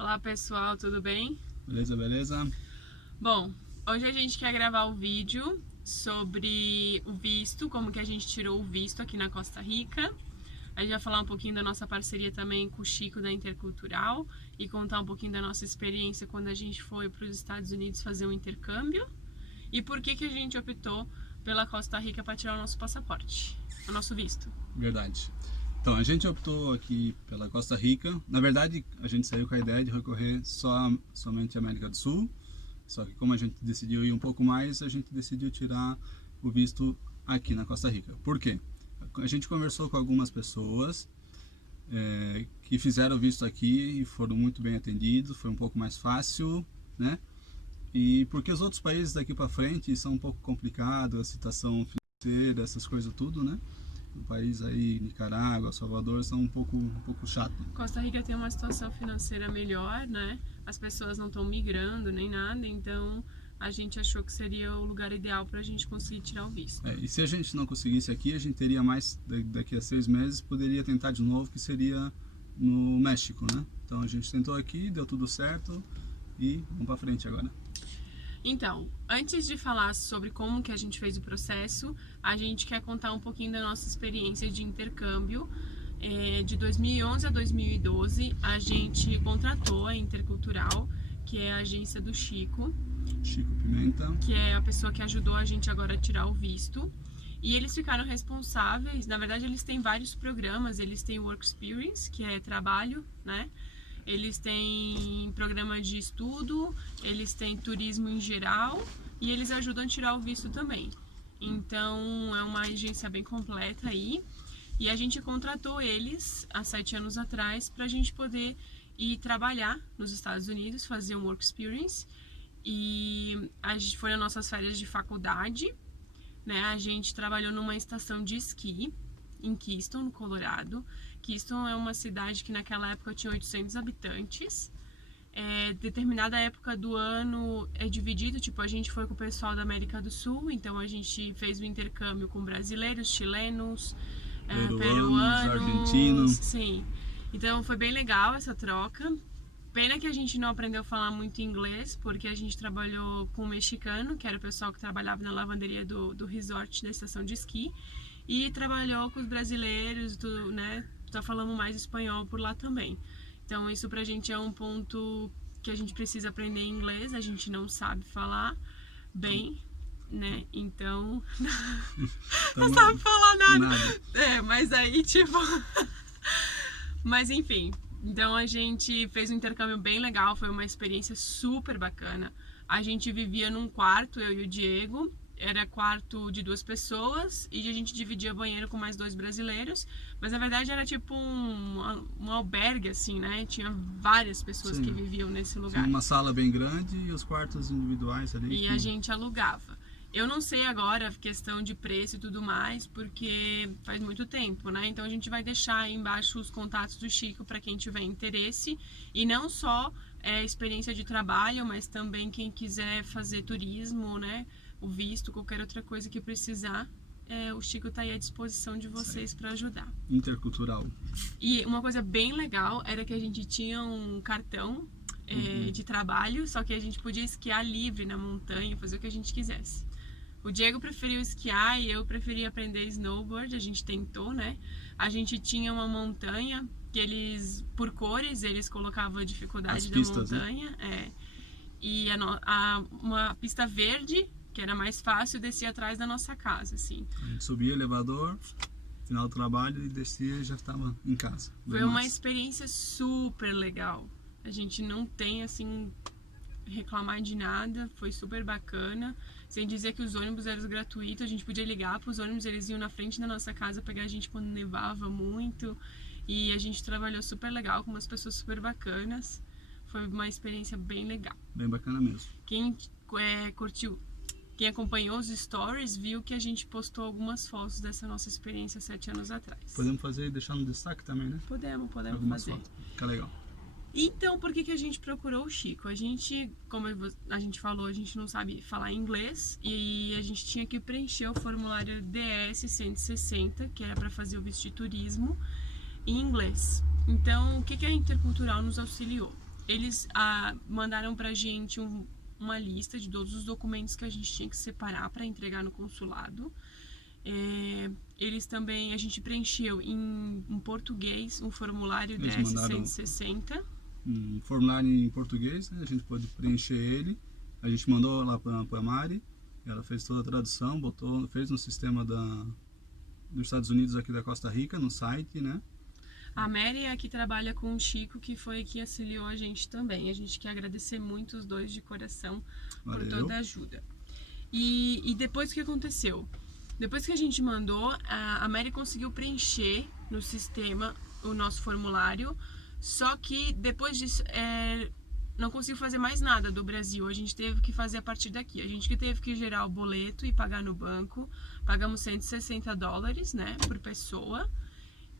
Olá pessoal, tudo bem? Beleza, beleza? Bom, hoje a gente quer gravar um vídeo sobre o visto, como que a gente tirou o visto aqui na Costa Rica. A gente vai falar um pouquinho da nossa parceria também com o Chico da Intercultural e contar um pouquinho da nossa experiência quando a gente foi para os Estados Unidos fazer um intercâmbio e por que que a gente optou pela Costa Rica para tirar o nosso passaporte, o nosso visto. Verdade. Então, a gente optou aqui pela Costa Rica. Na verdade, a gente saiu com a ideia de recorrer somente à América do Sul. Só que como a gente decidiu ir um pouco mais, a gente decidiu tirar o visto aqui na Costa Rica. Por quê? A gente conversou com algumas pessoas que fizeram o visto aqui e foram muito bem atendidos. Foi um pouco mais fácil, né? E porque os outros países daqui para frente são um pouco complicados, a situação financeira, essas coisas tudo, né? O país aí, Nicarágua, Salvador, são um pouco chato. Costa Rica tem uma situação financeira melhor, né? As pessoas não estão migrando nem nada, então a gente achou que seria o lugar ideal para a gente conseguir tirar o visto. E se a gente não conseguisse aqui, a gente teria mais, daqui a 6 meses, poderia tentar de novo, que seria no México, né? Então a gente tentou aqui, deu tudo certo e vamos para frente agora. Então, antes de falar sobre como que a gente fez o processo, a gente quer contar um pouquinho da nossa experiência de intercâmbio. De 2011 a 2012, a gente contratou a Intercultural, que é a agência do Chico Pimenta, que é a pessoa que ajudou a gente agora a tirar o visto. E eles ficaram responsáveis, na verdade eles têm vários programas, eles têm Work Experience, que é trabalho, né? Eles têm programa de estudo, eles têm turismo em geral e eles ajudam a tirar o visto também. Então é uma agência bem completa aí. E a gente contratou eles há 7 anos atrás para a gente poder ir trabalhar nos Estados Unidos, fazer um Work Experience. E a gente foi nas nossas férias de faculdade, né? A gente trabalhou numa estação de esqui em Keystone, no Colorado. Keystone é uma cidade que naquela época tinha 800 habitantes. Determinada época do ano é dividido, tipo, a gente foi com o pessoal da América do Sul, então a gente fez o intercâmbio com brasileiros, chilenos, peruanos, argentinos. Sim. Então foi bem legal essa troca. Pena que a gente não aprendeu a falar muito inglês, porque a gente trabalhou com um mexicano, que era o pessoal que trabalhava na lavanderia do resort da estação de esqui, e trabalhou com os brasileiros, né? Tá falando mais espanhol por lá também. Então isso pra gente é um ponto que a gente precisa aprender inglês, a gente não sabe falar bem, né? Então não sabe falar nada. Mas aí tipo mas enfim, então a gente fez um intercâmbio bem legal, foi uma experiência super bacana. A gente vivia num quarto, eu e o Diego, era quarto de 2 pessoas e a gente dividia banheiro com mais 2 brasileiros, mas na verdade era tipo um albergue assim, né? Tinha várias pessoas que viviam nesse lugar. Tinha uma sala bem grande e os quartos individuais ali. E a gente alugava. Eu não sei agora questão de preço e tudo mais, porque faz muito tempo, né? Então a gente vai deixar aí embaixo os contatos do Chico para quem tiver interesse. E não só experiência de trabalho, mas também quem quiser fazer turismo, né? O visto, qualquer outra coisa que precisar. O Chico está aí à disposição de vocês para ajudar. Intercultural. E uma coisa bem legal era que a gente tinha um cartão de trabalho, só que a gente podia esquiar livre na montanha, fazer o que a gente quisesse. O Diego preferiu esquiar e eu preferi aprender snowboard, a gente tentou, né? A gente tinha uma montanha que eles, por cores, eles colocavam a dificuldade da montanha. Né? E uma pista verde, que era mais fácil, descia atrás da nossa casa, assim. A gente subia o elevador, final do trabalho, e descia e já estava em casa. Foi uma experiência super legal. A gente não tem, assim, reclamar de nada, foi super bacana. Sem dizer que os ônibus eram gratuitos, a gente podia ligar para os ônibus, eles iam na frente da nossa casa pegar a gente quando nevava muito. E a gente trabalhou super legal com umas pessoas super bacanas. Foi uma experiência bem legal. Bem bacana mesmo. Quem curtiu, quem acompanhou os stories, viu que a gente postou algumas fotos dessa nossa experiência 7 anos atrás. Podemos fazer e deixar no destaque também, né? Podemos algumas fazer. Fotos. Fica legal. Então, por que a gente procurou o Chico? A gente, como a gente falou, a gente não sabe falar inglês e a gente tinha que preencher o formulário DS 160, que era para fazer o visto de turismo, em inglês. Então, o que a Intercultural nos auxiliou? eles mandaram pra gente uma lista de todos os documentos que a gente tinha que separar para entregar no consulado. Eles também, a gente preencheu em português um formulário DS-160. Um formulário em português, né? A gente pôde preencher ele. A gente mandou lá para a Mari, ela fez toda a tradução, fez no sistema dos Estados Unidos aqui da Costa Rica, no site, né? A Mary aqui trabalha com o Chico, que foi que auxiliou a gente também. A gente quer agradecer muito os dois de coração por toda a ajuda. E depois o que aconteceu? Depois que a gente mandou, a Mary conseguiu preencher no sistema o nosso formulário, só que depois disso não conseguiu fazer mais nada do Brasil. A gente teve que fazer a partir daqui. A gente que teve que gerar o boleto e pagar no banco. Pagamos $160, né, por pessoa.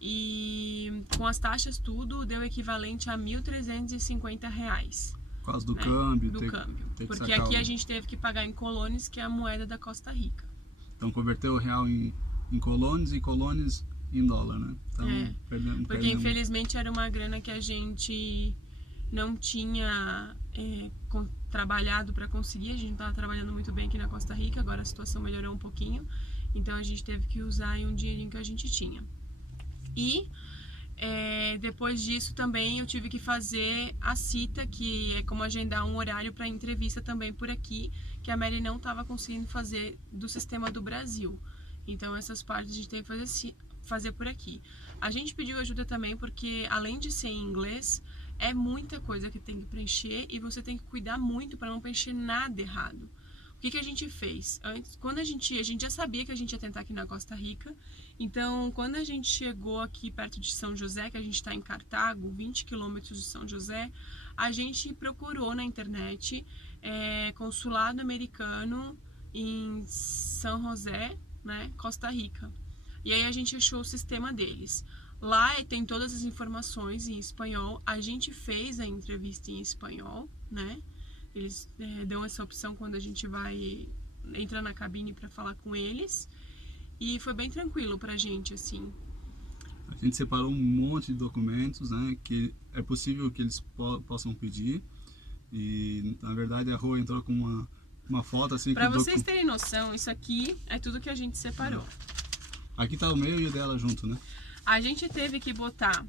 E com as taxas tudo, deu equivalente a R$1.350. Por causa do né? câmbio. Porque aqui a gente teve que pagar em colones, que é a moeda da Costa Rica. Então converteu o real em colones e colones em dólar, né? Então, porque infelizmente era uma grana que a gente não tinha trabalhado para conseguir. A gente estava trabalhando muito bem aqui na Costa Rica, agora a situação melhorou um pouquinho. Então a gente teve que usar um dinheirinho que a gente tinha. E depois disso também eu tive que fazer a cita, que é como agendar um horário para entrevista também por aqui, que a Mary não estava conseguindo fazer do sistema do Brasil. Então essas partes a gente tem que fazer por aqui. A gente pediu ajuda também porque, além de ser em inglês, é muita coisa que tem que preencher e você tem que cuidar muito para não preencher nada errado. O que a gente fez? Antes, quando a gente já sabia que a gente ia tentar aqui na Costa Rica, então quando a gente chegou aqui perto de São José, que a gente está em Cartago, 20 quilômetros de São José, a gente procurou na internet consulado americano em São José, né, Costa Rica. E aí a gente achou o sistema deles. Lá tem todas as informações em espanhol. A gente fez a entrevista em espanhol, né? Eles dão essa opção quando a gente vai entrar na cabine para falar com eles. E foi bem tranquilo pra gente, assim. A gente separou um monte de documentos, né? Que é possível que eles possam pedir. E, na verdade, a Rô entrou com uma foto assim... Pra vocês terem noção, isso aqui é tudo que a gente separou. Aqui tá o meu e o dela junto, né? A gente teve que botar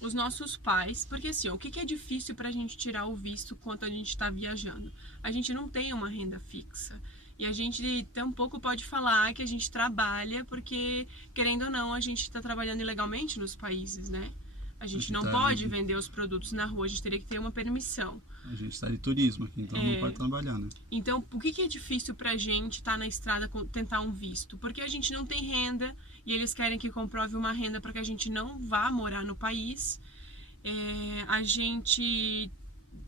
os nossos pais, porque assim, o que é difícil pra gente tirar o visto quando a gente tá viajando? A gente não tem uma renda fixa. E a gente tampouco pode falar que a gente trabalha, porque, querendo ou não, a gente tá trabalhando ilegalmente nos países, né? A gente não pode vender os produtos na rua, a gente teria que ter uma permissão. A gente está de turismo aqui, então não pode trabalhar, né? Então, o que é difícil pra gente estar na estrada tentar um visto? Porque a gente não tem renda e eles querem que comprove uma renda para que a gente não vá morar no país. A gente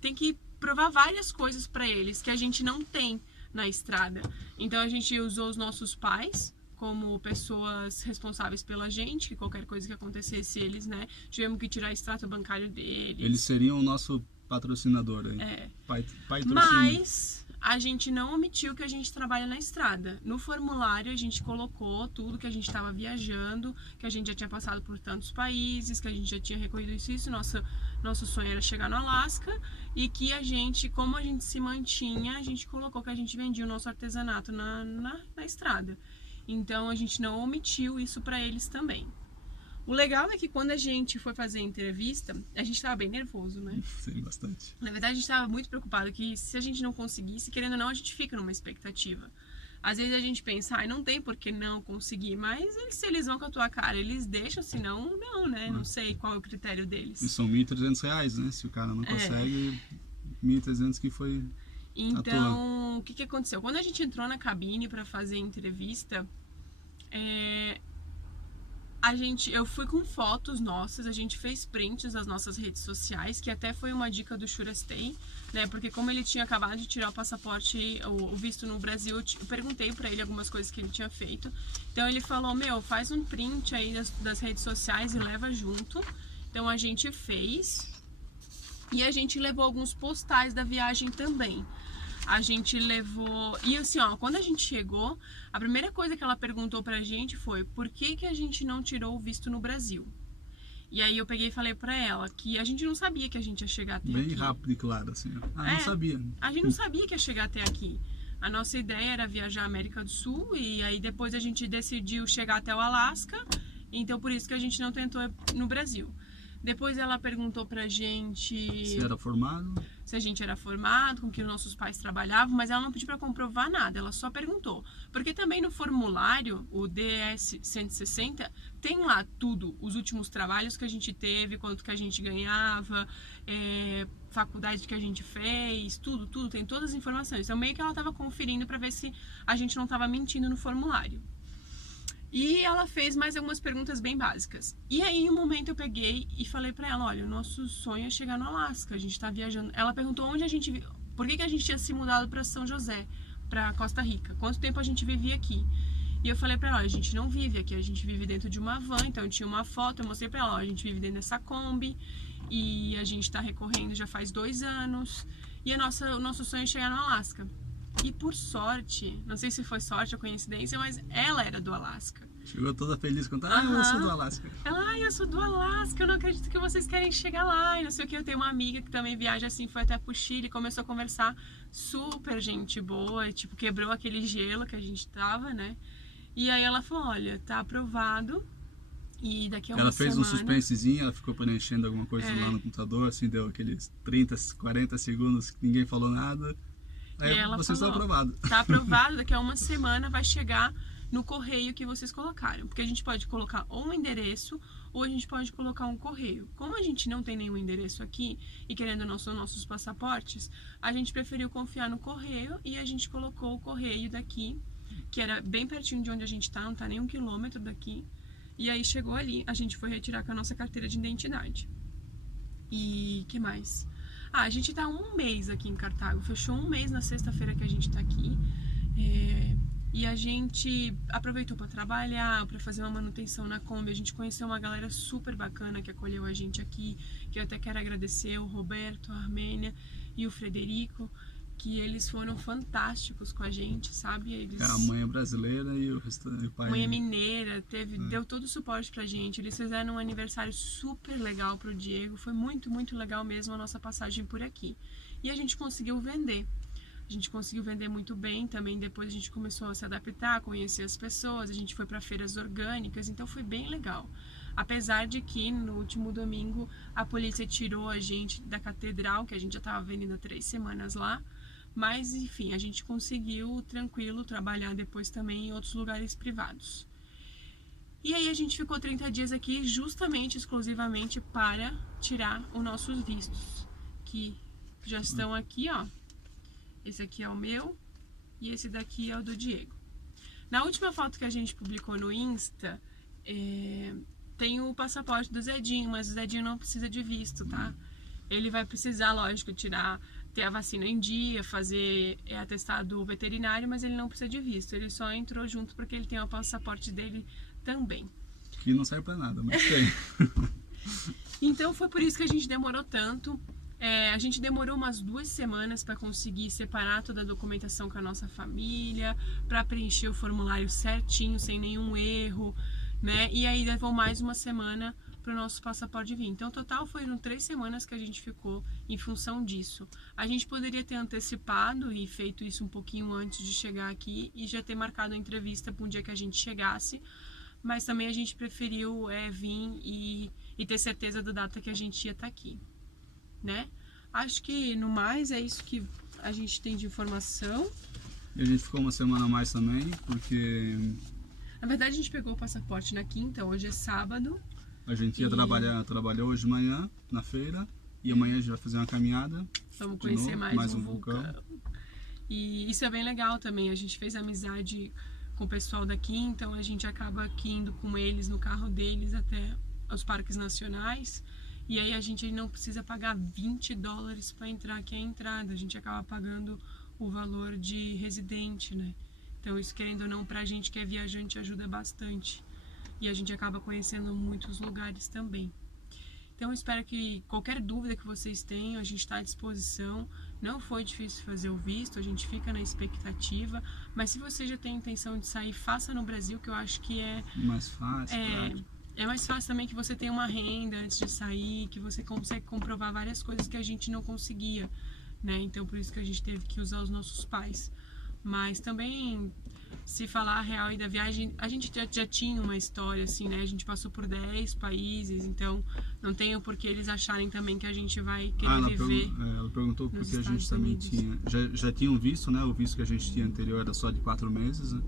tem que provar várias coisas para eles que a gente não tem na estrada. Então, a gente usou os nossos pais como pessoas responsáveis pela gente, que qualquer coisa que acontecesse, eles, né, tivemos que tirar extrato bancário deles. Eles seriam o nosso patrocinador aí. Mas a gente não omitiu que a gente trabalha na estrada. No formulário a gente colocou tudo que a gente estava viajando, que a gente já tinha passado por tantos países, que a gente já tinha recorrido isso. Nosso sonho era chegar no Alasca e que a gente, como a gente se mantinha, a gente colocou que a gente vendia o nosso artesanato na estrada. Então a gente não omitiu isso para eles também. O legal é que quando a gente foi fazer a entrevista, a gente estava bem nervoso, né? Sim, bastante. Na verdade, a gente estava muito preocupado que se a gente não conseguisse, querendo ou não, a gente fica numa expectativa. Às vezes a gente pensa, não tem por que não conseguir, mas se eles vão com a tua cara, eles deixam, senão não, né? Não sei qual é o critério deles. E são R$1.300, né? Se o cara não consegue, R$1.300 que foi... Então, o que aconteceu? Quando a gente entrou na cabine para fazer a entrevista, eu fui com fotos nossas, a gente fez prints das nossas redes sociais, que até foi uma dica do Shurastay, né? Porque como ele tinha acabado de tirar o passaporte, o visto no Brasil, eu perguntei pra ele algumas coisas que ele tinha feito. Então ele falou, faz um print aí das redes sociais e leva junto. Então a gente fez e a gente levou alguns postais da viagem também. A gente levou... E assim, quando a gente chegou, a primeira coisa que ela perguntou pra gente foi por que a gente não tirou o visto no Brasil? E aí eu peguei e falei pra ela que a gente não sabia que a gente ia chegar até Bem aqui. rápido e claro, assim. Não sabia. A gente não sabia que ia chegar até aqui. A nossa ideia era viajar à América do Sul e aí depois a gente decidiu chegar até o Alasca. Então por isso que a gente não tentou no Brasil. Depois ela perguntou pra gente Se era formado? se a gente era formado, com que os nossos pais trabalhavam, mas ela não pediu pra comprovar nada, ela só perguntou. Porque também no formulário, o DS 160, tem lá tudo, os últimos trabalhos que a gente teve, quanto que a gente ganhava, faculdade que a gente fez, tudo, tem todas as informações. Então meio que ela tava conferindo pra ver se a gente não tava mentindo no formulário. E ela fez mais algumas perguntas bem básicas. E aí, em um momento, eu peguei e falei pra ela, olha, o nosso sonho é chegar no Alasca, a gente tá viajando. Ela perguntou onde a gente... Por que a gente tinha se mudado pra São José, pra Costa Rica? Quanto tempo a gente vivia aqui? E eu falei pra ela, olha, a gente não vive aqui, a gente vive dentro de uma van. Então, eu tinha uma foto, eu mostrei pra ela, olha, a gente vive dentro dessa Kombi. E a gente tá recorrendo já faz 2 anos. E o nosso sonho é chegar no Alasca. E por sorte, não sei se foi sorte ou coincidência, mas ela era do Alasca. Chegou toda feliz contando, eu sou do Alasca. Ela, eu sou do Alasca, eu não acredito que vocês querem chegar lá. E não sei o que, eu tenho uma amiga que também viaja assim, foi até pro Chile, começou a conversar, super gente boa, tipo, quebrou aquele gelo que a gente tava, né? E aí ela falou, olha, tá aprovado. E daqui a uma semana... Ela fez um suspensezinho, ela ficou preenchendo alguma coisa lá no computador, assim, deu aqueles 30, 40 segundos que ninguém falou nada. Aí vocês estão aprovados. Tá aprovado, daqui a uma semana vai chegar no correio que vocês colocaram. Porque a gente pode colocar ou um endereço, ou a gente pode colocar um correio. Como a gente não tem nenhum endereço aqui, e querendo não são nossos passaportes, a gente preferiu confiar no correio e a gente colocou o correio daqui, que era bem pertinho de onde a gente tá, não tá nem 1 quilômetro daqui. E aí chegou ali, a gente foi retirar com a nossa carteira de identidade. E que mais? A gente tá 1 mês aqui em Cartago, fechou 1 mês na sexta-feira que a gente tá aqui. E a gente aproveitou para trabalhar, para fazer uma manutenção na Kombi. A gente conheceu uma galera super bacana que acolheu a gente aqui, que eu até quero agradecer, o Roberto, a Armênia e o Frederico, que eles foram fantásticos com a gente, sabe? A mãe é brasileira e o pai... Mãe é mineira, deu todo o suporte pra gente. Eles fizeram um aniversário super legal pro Diego, foi muito, muito legal mesmo a nossa passagem por aqui. E a gente conseguiu vender. A gente conseguiu vender muito bem, também depois a gente começou a se adaptar, conhecer as pessoas, a gente foi para feiras orgânicas, então foi bem legal. Apesar de que no último domingo a polícia tirou a gente da catedral, que a gente já estava vendendo há 3 semanas lá, mas enfim, a gente conseguiu tranquilo trabalhar depois também em outros lugares privados. E aí a gente ficou 30 dias aqui justamente, exclusivamente para tirar os nossos vistos, que já estão aqui, ó. Esse aqui é o meu e esse daqui é o do Diego. Na última foto que a gente publicou no Insta, tem o passaporte do Zedinho, mas o Zedinho não precisa de visto, tá? Ele vai precisar, lógico, ter a vacina em dia, fazer atestado veterinário, mas ele não precisa de visto. Ele só entrou junto porque ele tem o passaporte dele também. Que não serve pra nada, mas tem. Então foi por isso que a gente demorou tanto. A gente demorou umas 2 semanas para conseguir separar toda a documentação com a nossa família, para preencher o formulário certinho, sem nenhum erro, né? E aí levou mais 1 semana para o nosso passaporte vir. Então, total foram 3 semanas que a gente ficou em função disso. A gente poderia ter antecipado e feito isso um pouquinho antes de chegar aqui e já ter marcado a entrevista para um dia que a gente chegasse, mas também a gente preferiu vir e ter certeza da data que a gente ia estar aqui, né? Acho que no mais é isso que a gente tem de informação. E a gente ficou 1 semana a mais também, porque... Na verdade a gente pegou o passaporte na quinta, hoje é sábado. A gente ia trabalhar hoje de manhã na feira e amanhã a gente vai fazer uma caminhada. Vamos conhecer mais um vulcão. E isso é bem legal também, a gente fez amizade com o pessoal daqui, então a gente acaba aqui indo com eles no carro deles até os parques nacionais. E aí a gente não precisa pagar $20 para entrar aqui a entrada, a gente acaba pagando o valor de residente, né? Então isso, querendo ou não, pra gente que é viajante ajuda bastante. E a gente acaba conhecendo muitos lugares também. Então eu espero que qualquer dúvida que vocês tenham, a gente está à disposição. Não foi difícil fazer o visto, a gente fica na expectativa. Mas se você já tem intenção de sair, faça no Brasil, que eu acho que é... mais fácil, É mais fácil também que você tenha uma renda antes de sair, que você consegue comprovar várias coisas que a gente não conseguia, né? Então por isso que a gente teve que usar os nossos pais. Mas também, se falar a real aí da viagem, a gente já tinha uma história, assim, né? A gente passou por 10 países, então não tem o porquê eles acharem também que a gente vai querer viver. Ela perguntou nos porque a gente Estados também Unidos. tinha. Já tinham visto, né? O visto que a gente tinha anterior era só de 4 meses, né?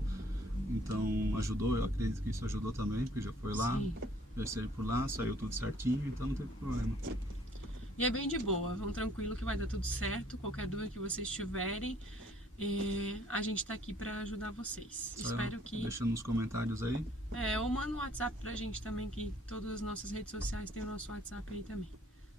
Então ajudou, eu acredito que isso ajudou também, porque já foi lá, Sim. já esteve por lá, saiu tudo certinho, então não teve problema. E é bem de boa, vão tranquilo que vai dar tudo certo. Qualquer dúvida que vocês tiverem, a gente tá aqui pra ajudar vocês. Só Espero que. deixando nos comentários aí. Ou manda um WhatsApp pra gente também, que todas as nossas redes sociais tem o nosso WhatsApp aí também.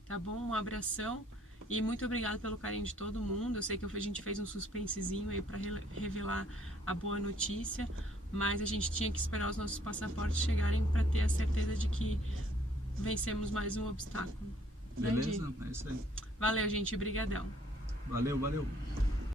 Tá bom? Um abração e muito obrigada pelo carinho de todo mundo. Eu sei que a gente fez um suspensezinho aí pra revelar a boa notícia, mas a gente tinha que esperar os nossos passaportes chegarem pra ter a certeza de que vencemos mais um obstáculo. Beleza? É isso aí. Valeu, gente. Brigadão. Valeu.